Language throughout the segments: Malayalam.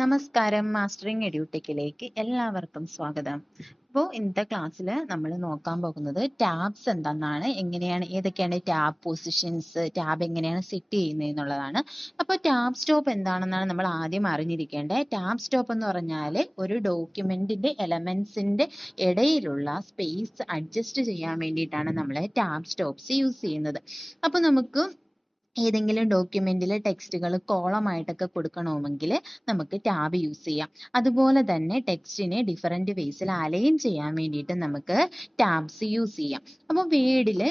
നമസ്കാരം. മാസ്റ്ററിങ് എഡ്യൂടെക്കിലേക്ക് എല്ലാവർക്കും സ്വാഗതം. അപ്പോൾ ഇന്നത്തെ ക്ലാസ്സിൽ നമ്മൾ നോക്കാൻ പോകുന്നത് ടാബ്സ് എന്തെന്നാണ്, ഏതൊക്കെയാണ് ടാബ് പൊസിഷൻസ്, ടാബ് എങ്ങനെയാണ് സെറ്റ് ചെയ്യുന്നത് എന്നുള്ളതാണ്. അപ്പോൾ ടാബ് സ്റ്റോപ്പ് എന്താണെന്നാണ് നമ്മൾ ആദ്യം അറിഞ്ഞിരിക്കേണ്ടത്. ടാബ് സ്റ്റോപ്പ് എന്ന് പറഞ്ഞാൽ ഒരു ഡോക്യുമെന്റിന്റെ എലമെന്റ്സിന്റെ ഇടയിലുള്ള സ്പേസ് അഡ്ജസ്റ്റ് ചെയ്യാൻ വേണ്ടിയിട്ടാണ് നമ്മൾ ടാബ് സ്റ്റോപ്സ് യൂസ് ചെയ്യുന്നത്. അപ്പോൾ നമുക്ക് ഏതെങ്കിലും ഡോക്യുമെന്റിലെ ടെക്സ്റ്റുകൾ കോളമായിട്ടൊക്കെ കൊടുക്കണമെങ്കിൽ നമുക്ക് ടാബ് യൂസ് ചെയ്യാം. അതുപോലെ തന്നെ ടെക്സ്റ്റിനെ ഡിഫറെന്റ് വേസിൽ അലൈൻ ചെയ്യാൻ വേണ്ടിയിട്ട് നമുക്ക് ടാബ്സ് യൂസ് ചെയ്യാം. അപ്പോൾ വേർഡിൽ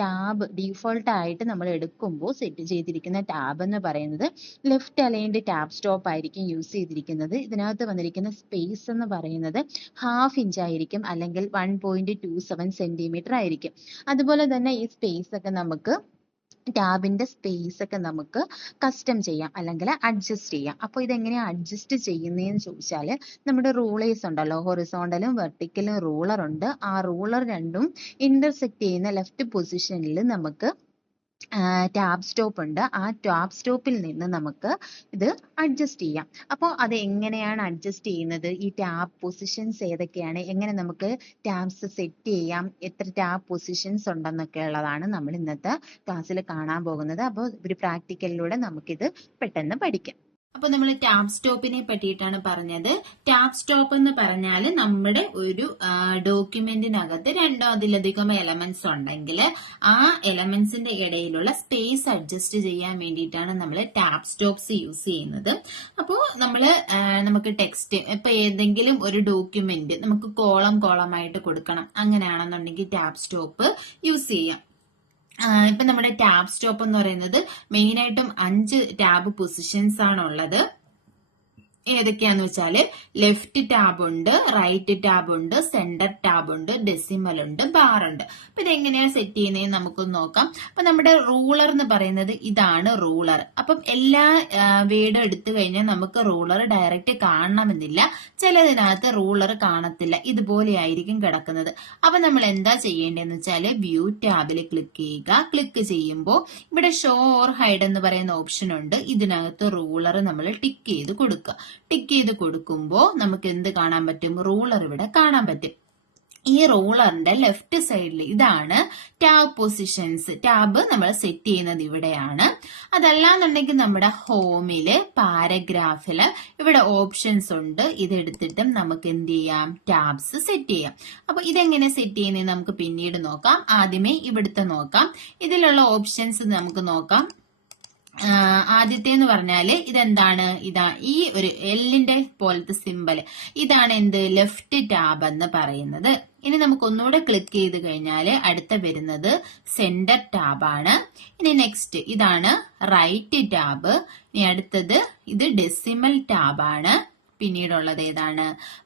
ടാബ് ഡീഫോൾട്ട് ആയിട്ട് നമ്മൾ എടുക്കുമ്പോൾ സെറ്റ് ചെയ്തിരിക്കുന്ന ടാബ് എന്ന് പറയുന്നത് ലെഫ്റ്റ് അലൈൻഡ് ടാബ് സ്റ്റോപ്പ് ആയിരിക്കും യൂസ് ചെയ്തിരിക്കുന്നത്. ഇതിനകത്ത് വന്നിരിക്കുന്ന സ്പേസ് എന്ന് പറയുന്നത് 1/2 ഇഞ്ച് ആയിരിക്കും, അല്ലെങ്കിൽ 1.27 സെന്റിമീറ്റർ ആയിരിക്കും. അതുപോലെ തന്നെ ഈ സ്പേസ് ഒക്കെ നമുക്ക് ടാബിന്റെ സ്പേസ് ഒക്കെ നമുക്ക് കസ്റ്റം ചെയ്യാം, അല്ലെങ്കിൽ അഡ്ജസ്റ്റ് ചെയ്യാം. അപ്പോൾ ഇതെങ്ങനെയാണ് അഡ്ജസ്റ്റ് ചെയ്യുന്നതെന്ന് ചോദിച്ചാൽ, നമ്മുടെ റൂളേഴ്സ് ഉണ്ടല്ലോ, ഹൊറിസോണ്ടലും വെർട്ടിക്കലും റൂളർ ഉണ്ട്. ആ റൂളർ രണ്ടും ഇന്റർസെക്ട് ചെയ്യുന്ന ലെഫ്റ്റ് പൊസിഷനിൽ നമുക്ക് ടാബ് സ്റ്റോപ്പ് ഉണ്ട്. ആ ടാബ് സ്റ്റോപ്പിൽ നിന്ന് നമുക്ക് ഇത് അഡ്ജസ്റ്റ് ചെയ്യാം. അപ്പോൾ അത് എങ്ങനെയാണ് അഡ്ജസ്റ്റ് ചെയ്യുന്നത്, ഈ ടാബ് പൊസിഷൻസ് ഏതൊക്കെയാണ്, എങ്ങനെ നമുക്ക് ടാബ്സ് സെറ്റ് ചെയ്യാം, എത്ര ടാബ് പൊസിഷൻസ് ഉണ്ടെന്നൊക്കെ ഉള്ളതാണ് നമ്മൾ ഇന്നത്തെ ക്ലാസ്സിൽ കാണാൻ പോകുന്നത്. അപ്പോൾ ഒരു പ്രാക്ടിക്കലിലൂടെ നമുക്കിത് പെട്ടെന്ന് പഠിക്കാം. അപ്പൊ നമ്മൾ ടാബ് സ്റ്റോപ്പിനെ പറ്റിയിട്ടാണ് പറഞ്ഞത്. ടാബ് സ്റ്റോപ്പ് എന്ന് പറഞ്ഞാൽ നമ്മുടെ ഒരു ഡോക്യുമെന്റിനകത്ത് രണ്ടോ അതിലധികം എലമെന്റ്സ് ഉണ്ടെങ്കിൽ ആ എലമെന്റ്സിന്റെ ഇടയിലുള്ള സ്പേസ് അഡ്ജസ്റ്റ് ചെയ്യാൻ വേണ്ടിയിട്ടാണ് നമ്മൾ ടാബ് സ്റ്റോപ്സ് യൂസ് ചെയ്യുന്നത്. അപ്പോൾ നമുക്ക് ടെക്സ്റ്റ് ഇപ്പൊ ഏതെങ്കിലും ഒരു ഡോക്യുമെന്റ് നമുക്ക് കോളമായിട്ട് കൊടുക്കണം, അങ്ങനെയാണെന്നുണ്ടെങ്കിൽ ടാബ് സ്റ്റോപ്പ് യൂസ് ചെയ്യാം. ഇപ്പൊ നമ്മുടെ ടാബ് സ്റ്റോപ്പ് എന്ന് പറയുന്നത് മെയിൻ ആയിട്ടും 5 ടാബ് പൊസിഷൻസ് ആണ് ഉള്ളത്. ഏതൊക്കെയാന്ന് വെച്ചാല് ലെഫ്റ്റ് ടാബ് ഉണ്ട്, റൈറ്റ് ടാബ് ഉണ്ട്, സെന്റർ ടാബ് ഉണ്ട്, ഡെസിമൽ ഉണ്ട്, ബാർ ഉണ്ട്. അപ്പൊ ഇതെങ്ങനെയാണ് സെറ്റ് ചെയ്യുന്നതെന്ന് നമുക്കൊന്ന് നോക്കാം. അപ്പൊ നമ്മുടെ റൂളർ എന്ന് പറയുന്നത് ഇതാണ് റൂളർ. അപ്പം എല്ലാ വേർഡും എടുത്തു കഴിഞ്ഞാൽ നമുക്ക് റൂളർ ഡയറക്റ്റ് കാണണമെന്നില്ല. ചിലതിനകത്ത് റൂളർ കാണത്തില്ല, ഇതുപോലെ ആയിരിക്കും കിടക്കുന്നത്. അപ്പൊ നമ്മൾ എന്താ ചെയ്യേണ്ടതെന്ന് വെച്ചാല് വ്യൂ ടാബിൽ ക്ലിക്ക് ചെയ്യുക. ക്ലിക്ക് ചെയ്യുമ്പോൾ ഇവിടെ ഷോ ഓർ ഹൈഡ് എന്ന് പറയുന്ന ഓപ്ഷൻ ഉണ്ട്. ഇതിനകത്ത് റൂളർ നമ്മൾ ടിക്ക് ചെയ്ത് കൊടുക്കുക. ടിക്ക് ചെയ്ത് കൊടുക്കുമ്പോൾ നമുക്ക് എന്ത് കാണാൻ പറ്റും, റൂളർ ഇവിടെ കാണാൻ പറ്റും. ഈ റൂളറിന്റെ ലെഫ്റ്റ് സൈഡിൽ ഇതാണ് ടാബ് പൊസിഷൻസ്. ടാബ് നമ്മൾ സെറ്റ് ചെയ്യുന്നത് ഇവിടെയാണ്. അതല്ലാന്നുണ്ടെങ്കിൽ നമ്മുടെ ഹോമില് പാരഗ്രാഫില് ഇവിടെ ഓപ്ഷൻസ് ഉണ്ട്. ഇതെടുത്തിട്ടും നമുക്ക് എന്ത് ചെയ്യാം, ടാബ്സ് സെറ്റ് ചെയ്യാം. അപ്പൊ ഇതെങ്ങനെ സെറ്റ് ചെയ്യുന്നത് നമുക്ക് പിന്നീട് നോക്കാം. ആദ്യമേ ഇവിടുത്തെ നോക്കാം. ഇതിലുള്ള ഓപ്ഷൻസ് നമുക്ക് നോക്കാം. ആദ്യത്തെ എന്ന് പറഞ്ഞാല് ഇതെന്താണ്, ഈ ഒരു എല്ലിന്റെ പോലത്തെ സിമ്പൽ, ഇതാണ് എന്ത്, ലെഫ്റ്റ് ടാബ് എന്ന് പറയുന്നത്. ഇനി നമുക്ക് ഒന്നുകൂടെ ക്ലിക്ക് ചെയ്ത് കഴിഞ്ഞാല് അടുത്ത വരുന്നത് സെന്റർ ടാബാണ്. ഇനി നെക്സ്റ്റ് ഇതാണ് റൈറ്റ് ടാബ്. ഇനി അടുത്തത് ഇത് ഡെസിമൽ ടാബാണ്. പിന്നീടുള്ളത് ഏതാണ്,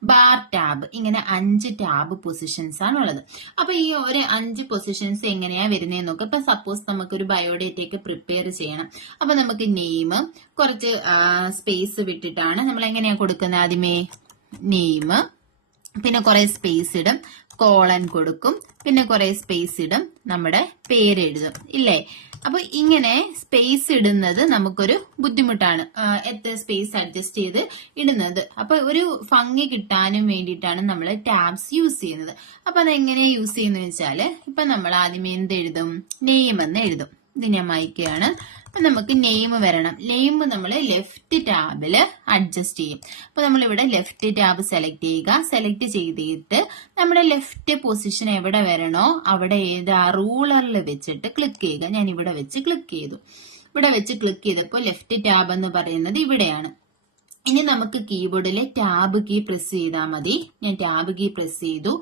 ബാർ ടാബ്. ഇങ്ങനെ 5 ടാബ് പൊസിഷൻസ് ആണുള്ളത്. അപ്പൊ ഈ ഒരു 5 പൊസിഷൻസ് എങ്ങനെയാ വരുന്നതെന്ന് നോക്കാം. ഇപ്പൊ സപ്പോസ് നമുക്ക് ഒരു ബയോഡേറ്റയ്ക്ക് പ്രിപ്പയർ ചെയ്യണം. അപ്പൊ നമുക്ക് നെയിം കുറച്ച് സ്പേസ് വിട്ടിട്ടാണ് നമ്മൾ എങ്ങനെയാ കൊടുക്കുന്നത്. ആദ്യമേ നെയിം, പിന്നെ കുറെ സ്പേസ് ഇടും, കോളൻ കൊടുക്കും, പിന്നെ കുറെ സ്പേസ് ഇടും, നമ്മുടെ പേര് എഴുതും, ഇല്ലേ. അപ്പൊ ഇങ്ങനെ സ്പേസ് ഇടുന്നത് നമുക്കൊരു ബുദ്ധിമുട്ടാണ്, എത്ര സ്പേസ് അഡ്ജസ്റ്റ് ചെയ്ത് ഇടുന്നത്. അപ്പൊ ഒരു ഭംഗി കിട്ടാനും വേണ്ടിയിട്ടാണ് നമ്മൾ ടാബ്സ് യൂസ് ചെയ്യുന്നത്. അപ്പൊ അതെങ്ങനെ യൂസ് ചെയ്യുന്നത് വെച്ചാല്, ഇപ്പൊ നമ്മൾ ആദ്യമേ എന്തെഴുതും, നെയിം എന്ന് എഴുതും. ഇത് ഞാൻ മായ്ക്കുകയാണ്. അപ്പൊ നമുക്ക് നെയിം വരണം. നെയിം നമ്മൾ ലെഫ്റ്റ് ടാബില് അഡ്ജസ്റ്റ് ചെയ്യും. അപ്പൊ നമ്മൾ ഇവിടെ ലെഫ്റ്റ് ടാബ് സെലക്ട് ചെയ്യുക. സെലക്ട് ചെയ്തിട്ട് നമ്മുടെ ലെഫ്റ്റ് പൊസിഷൻ എവിടെ വരണോ അവിടെ ഏതാ റൂളറിൽ വെച്ചിട്ട് ക്ലിക്ക് ചെയ്യുക. ഞാൻ ഇവിടെ വെച്ച് ക്ലിക്ക് ചെയ്തു. ഇവിടെ വെച്ച് ക്ലിക്ക് ചെയ്തപ്പോൾ ലെഫ്റ്റ് ടാബ് എന്ന് പറയുന്നത് ഇവിടെയാണ്. ഇനി നമുക്ക് കീബോർഡിലെ ടാബ് കീ പ്രസ് ചെയ്താൽ മതി. ഞാൻ ടാബ് കീ പ്രസ് ചെയ്തു.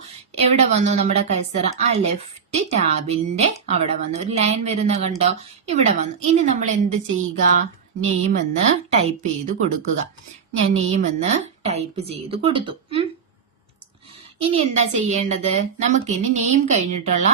എവിടെ വന്നു നമ്മുടെ കഴ്സർ, ആ ലെഫ്റ്റ് ടാബിന്റെ അവിടെ വന്നു. ഒരു ലൈൻ വരുന്ന കണ്ടോ, ഇവിടെ വന്നു. ഇനി നമ്മൾ എന്ത് ചെയ്യുക, നെയിം എന്ന് ടൈപ്പ് ചെയ്ത് കൊടുക്കുക. ഞാൻ നെയിം എന്ന് ടൈപ്പ് ചെയ്ത് കൊടുത്തു. ഇനി എന്താ ചെയ്യേണ്ടത്, നമുക്കിനി നെയിം കഴിഞ്ഞിട്ടുള്ള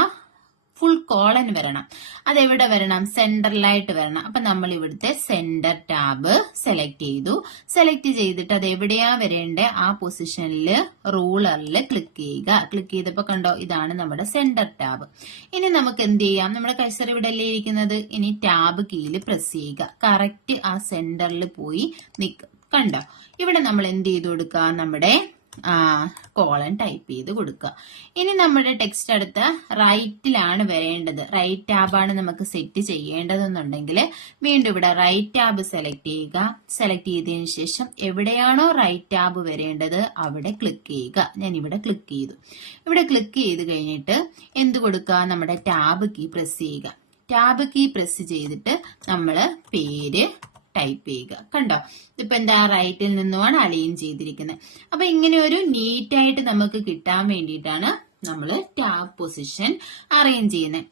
ഫുൾ കോളൻ വരണം. അതെവിടെ വരണം, സെന്ററിലായിട്ട് വരണം. അപ്പൊ നമ്മൾ ഇവിടുത്തെ സെന്റർ ടാബ് സെലക്ട് ചെയ്തു. സെലക്ട് ചെയ്തിട്ട് അത് എവിടെയാ വരേണ്ടത്, ആ പൊസിഷനിൽ റൂളറിൽ ക്ലിക്ക് ചെയ്യുക. ക്ലിക്ക് ചെയ്തപ്പോ കണ്ടോ, ഇതാണ് നമ്മുടെ സെന്റർ ടാബ്. ഇനി നമുക്ക് എന്ത് ചെയ്യാം, നമ്മുടെ കഴ്സർ ഇവിടെ അല്ലേ ഇരിക്കുന്നത്. ഇനി ടാബ് കീയിൽ പ്രസ് ചെയ്യുക. കറക്റ്റ് ആ സെന്ററിൽ പോയി നിൽക്കും. കണ്ടോ? ഇവിടെ നമ്മൾ എന്ത് ചെയ്ത് കൊടുക്കുക? നമ്മുടെ കോളൻ ടൈപ്പ് ചെയ്ത് കൊടുക്കുക. ഇനി നമ്മുടെ ടെക്സ്റ്റ് അടുത്ത റൈറ്റിലാണ് വരേണ്ടത്. റൈറ്റ് ടാബാണ് നമുക്ക് സെറ്റ് ചെയ്യേണ്ടതെന്നുണ്ടെങ്കിൽ വീണ്ടും ഇവിടെ റൈറ്റ് ടാബ് സെലക്ട് ചെയ്യുക. സെലക്ട് ചെയ്തതിനു ശേഷം എവിടെയാണോ റൈറ്റ് ടാബ് വരേണ്ടത് അവിടെ ക്ലിക്ക് ചെയ്യുക. ഞാൻ ഇവിടെ ക്ലിക്ക് ചെയ്തു. ഇവിടെ ക്ലിക്ക് ചെയ്ത് കഴിഞ്ഞിട്ട് എന്ത് കൊടുക്കുക? നമ്മുടെ ടാബ് കീ പ്രസ് ചെയ്യുക. ടാബ് കീ പ്രസ് ചെയ്തിട്ട് നമ്മൾ പേര് ടൈപ്പ് ചെയ്യുക. കണ്ടോ? ഇപ്പൊ എന്താ, റൈറ്റിൽ നിന്നുമാണ് അലൈൻ ചെയ്തിരിക്കുന്നത്. അപ്പൊ ഇങ്ങനെ ഒരു നീറ്റായിട്ട് നമുക്ക് കിട്ടാൻ വേണ്ടിയിട്ടാണ് നമ്മൾ ടാബ് പൊസിഷൻ അറേഞ്ച് ചെയ്യുന്നത്.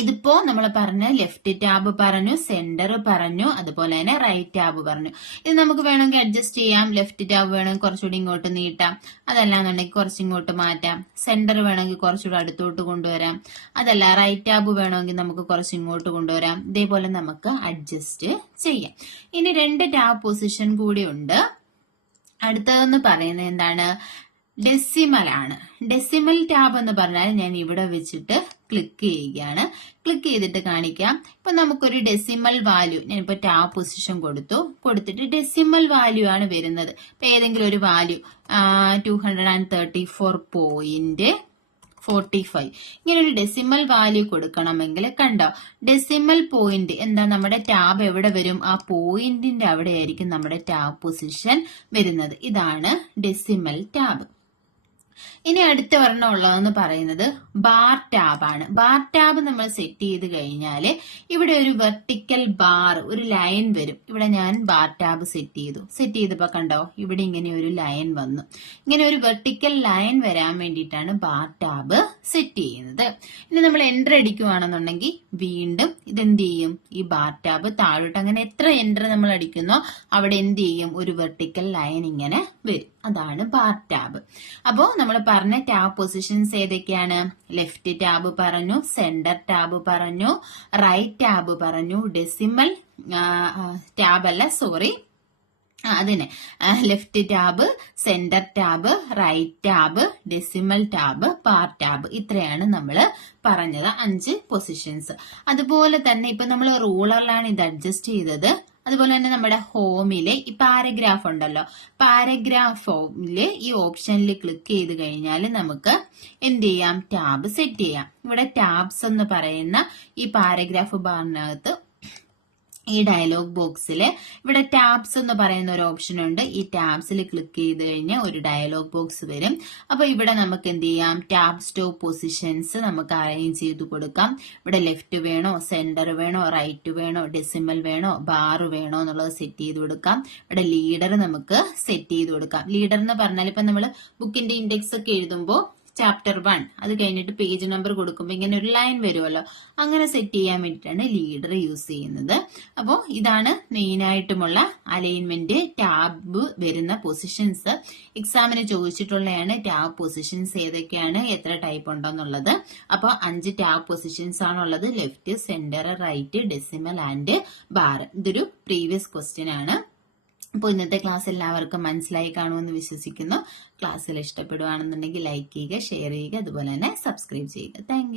ഇതിപ്പോ നമ്മൾ പറഞ്ഞ ലെഫ്റ്റ് ടാബ് പറഞ്ഞു, സെന്റർ പറഞ്ഞു, അതുപോലെ തന്നെ റൈറ്റ് ടാബ് പറഞ്ഞു. ഇത് നമുക്ക് വേണമെങ്കിൽ അഡ്ജസ്റ്റ് ചെയ്യാം. ലെഫ്റ്റ് ടാബ് വേണമെങ്കിൽ കുറച്ചുകൂടി ഇങ്ങോട്ട് നീട്ടാം, അതല്ലാന്നുണ്ടെങ്കിൽ കുറച്ചിങ്ങോട്ട് മാറ്റാം. സെന്റർ വേണമെങ്കിൽ കുറച്ചുകൂടി അടുത്തോട്ട് കൊണ്ടുവരാം, അതല്ല റൈറ്റ് ടാബ് വേണമെങ്കിൽ നമുക്ക് കുറച്ച് ഇങ്ങോട്ട് കൊണ്ടുവരാം. ഇതേപോലെ നമുക്ക് അഡ്ജസ്റ്റ് ചെയ്യാം. ഇനി 2 ടാബ് പൊസിഷൻ കൂടി ഉണ്ട്. അടുത്തതെന്ന് പറയുന്നത് എന്താണ്? ഡെസിമൽ ആണ്. ഡെസിമൽ ടാബ് എന്ന് പറഞ്ഞാൽ ഞാൻ ഇവിടെ വെച്ചിട്ട് ക്ലിക്ക് ചെയ്യുകയാണ്. ക്ലിക്ക് ചെയ്തിട്ട് കാണിക്കാം. ഇപ്പൊ നമുക്കൊരു ഡെസിമൽ വാല്യൂ, ഞാനിപ്പോ ടാബ് പൊസിഷൻ കൊടുത്തിട്ട് ഡെസിമൽ വാല്യൂ ആണ് വരുന്നത്. ഇപ്പൊ ഏതെങ്കിലും ഒരു വാല്യൂ 234.45 ഇങ്ങനെ ഒരു ഡെസിമൽ വാല്യൂ കൊടുക്കണമെങ്കിൽ കണ്ടോ, ഡെസിമൽ പോയിന്റ് എന്താ, നമ്മുടെ ടാബ് എവിടെ വരും? ആ പോയിന്റിന്റെ അവിടെ ആയിരിക്കും നമ്മുടെ ടാബ് പൊസിഷൻ വരുന്നത്. ഇതാണ് ഡെസിമൽ ടാബ്. ഇനി അടുത്ത ഒരെണ്ണം ഉള്ളതെന്ന് പറയുന്നത് ബാർ ടാബ് ആണ്. ബാർ ടാബ് നമ്മൾ സെറ്റ് ചെയ്ത് കഴിഞ്ഞാൽ ഇവിടെ ഒരു വെർട്ടിക്കൽ ബാർ, ഒരു ലൈൻ വരും. ഇവിടെ ഞാൻ ബാർ ടാബ് സെറ്റ് ചെയ്തപ്പോ കണ്ടോ, ഇവിടെ ഇങ്ങനെ ഒരു ലൈൻ വന്നു. ഇങ്ങനെ ഒരു വെർട്ടിക്കൽ ലൈൻ വരാൻ വേണ്ടിയിട്ടാണ് ബാർ ടാബ് സെറ്റ് ചെയ്യുന്നത്. ഇനി നമ്മൾ എൻ്റർ അടിക്കുവാണെന്നുണ്ടെങ്കിൽ വീണ്ടും ഇതെന്ത് ചെയ്യും? ഈ ബാർ ടാബ് താഴോട്ട്, അങ്ങനെ എത്ര എൻ്റർ നമ്മൾ അടിക്കുന്നോ അവിടെ എന്ത് ചെയ്യും? ഒരു വെർട്ടിക്കൽ ലൈൻ ഇങ്ങനെ വരും. അതാണ് ബാർ ടാബ്. അപ്പോ നമ്മൾ പറഞ്ഞ ടാബ് പൊസിഷൻസ് ഏതൊക്കെയാണ്? ലെഫ്റ്റ് ടാബ് പറഞ്ഞു, സെന്റർ ടാബ് പറഞ്ഞു, റൈറ്റ് ടാബ് പറഞ്ഞു, ഡെസിമൽ ടാബ് അല്ല, സോറി, അതിനെ left tab, centre tab, right tab, decimal tab, bar tab. ഇത്രയാണ് നമ്മൾ പറഞ്ഞത് 5 പൊസിഷൻസ്. അതുപോലെ തന്നെ ഇപ്പൊ നമ്മൾ റൂളറിലാണ് ഇത് അഡ്ജസ്റ്റ് ചെയ്തത്. അതുപോലെ തന്നെ നമ്മുടെ ഹോമില് ഈ പാരഗ്രാഫ് ഉണ്ടല്ലോ, പാരഗ്രാഫില് ഈ ഓപ്ഷനിൽ ക്ലിക്ക് ചെയ്ത് കഴിഞ്ഞാൽ നമുക്ക് എന്ത് ചെയ്യാം? ടാബ് സെറ്റ് ചെയ്യാം. ഇവിടെ ടാബ്സ് എന്ന് പറയുന്ന ഈ പാരഗ്രാഫ് ബാറിനകത്ത് ഈ ഡയലോഗ് ബോക്സിൽ ഇവിടെ ടാബ്സ് എന്ന് പറയുന്ന ഒരു ഓപ്ഷൻ ഉണ്ട്. ഈ ടാബ്സിൽ ക്ലിക്ക് ചെയ്ത് കഴിഞ്ഞാൽ ഒരു ഡയലോഗ് ബോക്സ് വരും. അപ്പൊ ഇവിടെ നമുക്ക് എന്ത് ചെയ്യാം? ടാബ് സ്റ്റോപ്പ് പൊസിഷൻസ് നമുക്ക് അറേഞ്ച് ചെയ്ത് കൊടുക്കാം. ഇവിടെ ലെഫ്റ്റ് വേണോ, സെന്റർ വേണോ, റൈറ്റ് വേണോ, ഡെസിമൽ വേണോ, ബാർ വേണോ എന്നുള്ളത് സെറ്റ് ചെയ്ത് കൊടുക്കാം. ഇവിടെ ലീഡർ നമുക്ക് സെറ്റ് ചെയ്ത് കൊടുക്കാം. ലീഡർ എന്ന് പറഞ്ഞാൽ ഇപ്പൊ നമ്മൾ ബുക്കിന്റെ ഇൻഡെക്സ് ഒക്കെ എഴുതുമ്പോൾ ചാപ്റ്റർ 1 അത് കഴിഞ്ഞിട്ട് പേജ് നമ്പർ കൊടുക്കുമ്പോൾ ഇങ്ങനെ ഒരു ലൈൻ വരുമല്ലോ, അങ്ങനെ സെറ്റ് ചെയ്യാൻ വേണ്ടിയിട്ടാണ് ലീഡർ യൂസ് ചെയ്യുന്നത്. അപ്പോൾ ഇതാണ് മെയിനായിട്ടുമുള്ള അലൈൻമെന്റ് ടാബ് വരുന്ന പൊസിഷൻസ്. എക്സാമിന് ചോദിച്ചിട്ടുള്ളതാണ് ടാബ് പൊസിഷൻസ് ഏതൊക്കെയാണ്, എത്ര ടൈപ്പ് ഉണ്ടെന്നുള്ളത്. അപ്പോൾ 5 ടാബ് പൊസിഷൻസ് ആണുള്ളത്: left, centre, right, decimal and bar. ഇതൊരു പ്രീവിയസ് ക്വസ്റ്റ്യൻ ആണ്. അപ്പോൾ ഇന്നത്തെ ക്ലാസ് എല്ലാവർക്കും മനസ്സിലായി കാണുമെന്ന് വിശ്വസിക്കുന്നു. ക്ലാസ്സിൽ ഇഷ്ടപ്പെടുവാണെന്നുണ്ടെങ്കിൽ ലൈക്ക് ചെയ്യുക, ഷെയർ ചെയ്യുക, അതുപോലെ തന്നെ സബ്സ്ക്രൈബ് ചെയ്യുക. താങ്ക്